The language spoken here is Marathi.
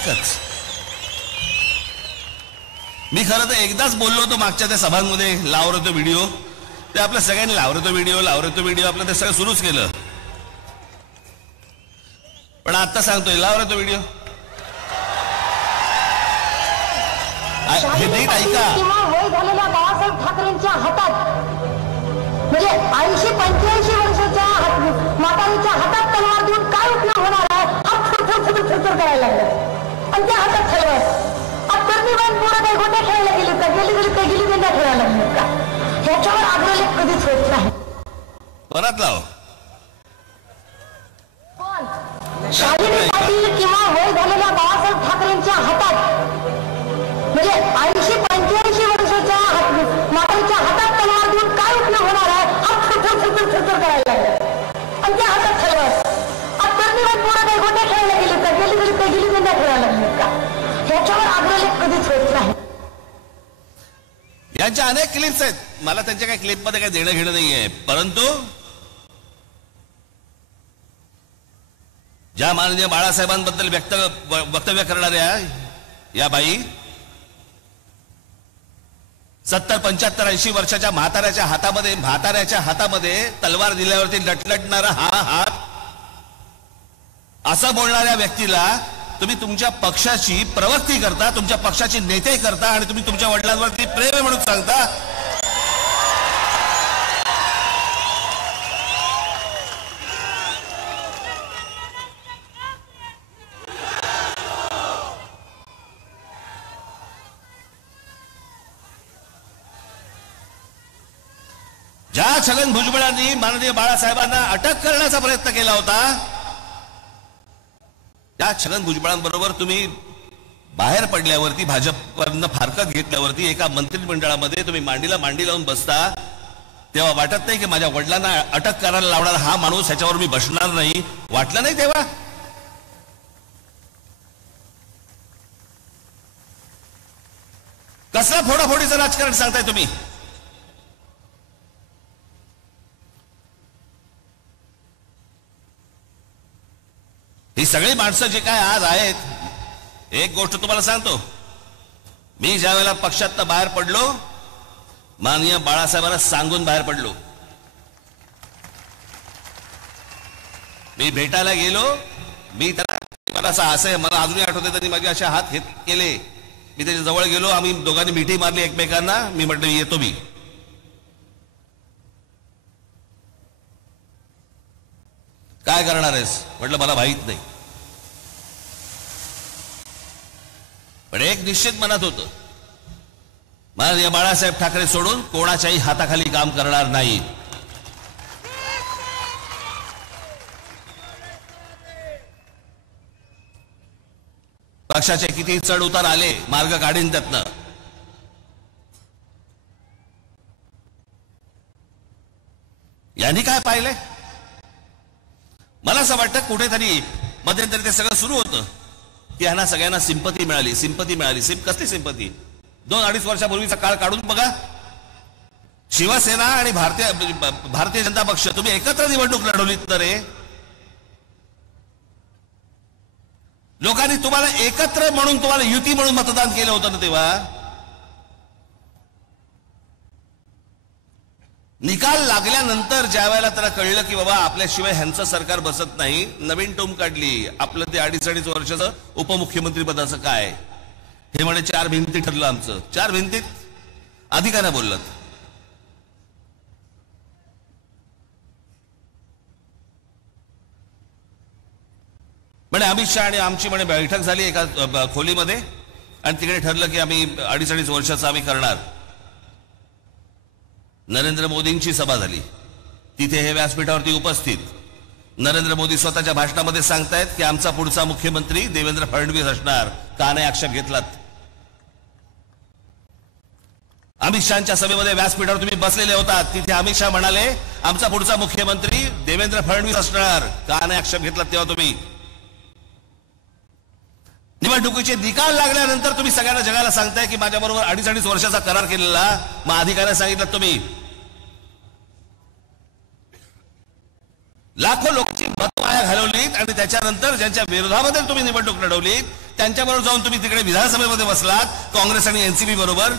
एकच, मी खरं तर एकदाच बोललो होतो मागच्या त्या सभांमध्ये, लावतो तो व्हिडिओ, ते आपल्या सगळ्यांनी लावतो व्हिडिओ आपलं ते सगळं सुरूच केलं. पण आता सांगतोय लावतो व्हिडिओ, हे नीट ऐका. किंवा वय झालेल्या बाळासाहेब ठाकरेंच्या हातात, म्हणजे 80-85 वर्षाच्या म्हातारीच्या हातात तलवार देऊन काय उपयोग होणार आहे, थरथर करायला लागलं. आणि त्या हातात तलवार, तरुणीबाई पोरं काही गोट्या खेळायला गेली का, गेली त्यांना खेळायला लागली का, ह्याच्यावर आग्रह कधीच होत नाही. परत लाव. शालिनी पाटील किंवा वय झालेल्या बाळासाहेब ठाकरेंच्या हातात, म्हणजे 80-85 वर्षाच्या म्हातारीच्या हातात तलवार देऊन काय उपयोग होणार आहे, थरथर करायला लागलं. आणि त्या हातात तलवार, तरुणीबाई पोरं काही गोट्या खेळायला गेली का, गेली त्यांना खेळायला लागली का, ह्याच्यावर आग्रह कधीच होत नाही. यांच्या अनेक क्लिप्स आहेत, मला त्यांच्या काही क्लिप मध्ये काही देणं घेणं नाहीये, परंतु ज्या माननीय बाळासाहेबांबद्दल वक्तव्य करणाऱ्या या बाई 70-75-80 वर्षाच्या म्हाताऱ्याच्या हातामध्ये तलवार दिल्यावरती लटलटणारा हा हात, असं बोलणाऱ्या व्यक्तीला तुम्ही तुमच्या पक्षाची प्रवक्ती करता, तुमच्या पक्षाची नेते करता, आणि तुम्ही तुमच्या वडिलांवरती प्रेम आहे म्हणून सांगता. ज्या छगन भुजबळांनी माननीय बाळासाहेबांना अटक करण्याचा प्रयत्न केला होता, त्या छगन भुजबळांबरोबर तुम्ही बाहेर पडल्यावरती, भाजपवरनं फारकत घेतल्यावरती एका मंत्रिमंडळामध्ये तुम्ही मांडीला मांडी लावून बसता, तेव्हा वाटत नाही की माझ्या वडिलांना अटक करायला लावणार हा माणूस, ह्याच्यावर मी बसणार नाही, वाटलं नाही तेव्हा? कसलं फोडाफोडीचं राजकारण सांगताय तुम्ही? ही सगळी माणसं जे काय आज आहेत, एक गोष्ट तुम्हाला सांगतो, मी ज्या वेळेला पक्षातनं बाहेर पडलो, माननीय बाळासाहेबांना सांगून बाहेर पडलो. मी भेटायला गेलो, मी मला असं हसय, मला अजूनही आठवते, त्यांनी माझे असे हात केले, मी त्याच्या जवळ गेलो, आम्ही दोघांनी मिठी मारली एकमेकांना, मी म्हटलं येतो मी. काय करणार आहेस म्हटलं, मला माहित नाही. पण एक निश्चित मनात होतं, माननीय बाळासाहेब ठाकरे सोडून कोणाच्याही हाताखाली काम करणार नाही. पक्षाचे किती चढ उतार आले, मार्ग काढीन त्यातनं. यांनी काय पाहिलंय? मला असं वाटतं कुठेतरी मध्यंतरी ते सगळं सुरू होतं की ह्यांना सगळ्यांना सिंपती मिळाली. कसली सिंपती? 2-2.5 वर्षापूर्वीचा काळ काढून बघा. शिवसेना आणि भारतीय जनता पक्ष तुम्ही एकत्र निवडणूक लढवलीत तर रे, लोकांनी तुम्हाला एकत्र म्हणून, तुम्हाला युती म्हणून मतदान केलं होतं ना. तेव्हा निकाल लागल्यानंतर ज्या वेळेला त्याला कळलं की बाबा आपल्याशिवाय ह्यांचं सरकार बसत नाही, नवीन टोम काढली. आपलं ते 2.5 वर्षाचं उपमुख्यमंत्री पदाचं काय, हे म्हणे 4 भिंती ठरलं आमचं. 4 भिंतीत आधी काय नाही बोललात? म्हणे अमित शहा आणि आमची म्हणे बैठक झाली एका खोलीमध्ये, आणि तिकडे ठरलं की आम्ही 2.5 वर्षाचं आम्ही करणार. नरेंद्र मोदींची सभा झाली, तिथे हे व्यासपीठावरती उपस्थित नरेंद्र मोदी स्वतःच्या भाषणामध्ये सांगतायत की आमचा पुढचा मुख्यमंत्री देवेंद्र फडणवीस असणार. का नाही आक्षेप घेतलात? अमित शहाच्या सभेमध्ये व्यासपीठावर तुम्ही बसलेले होता, तिथे अमित शहा म्हणाले आमचा पुढचा मुख्यमंत्री देवेंद्र फडणवीस असणार. का नाही आक्षेप घेतलात तेव्हा तुम्ही? निवडणुकीचे निकाल लागल्यानंतर तुम्ही सगळ्यांना जगाला सांगताय की माझ्याबरोबर 2.5 वर्षाचा करार केलेला, मग अधिकाऱ्यांना सांगितलं तुम्ही. लाखो लोकांची मतं वाया घालवलीत, आणि त्याच्यानंतर ज्यांच्या विरोधामध्ये तुम्ही निवडणूक लढवलीत त्यांच्याबरोबर जाऊन तुम्ही तिकडे विधानसभेमध्ये बसलात काँग्रेस आणि एनसीपी बरोबर.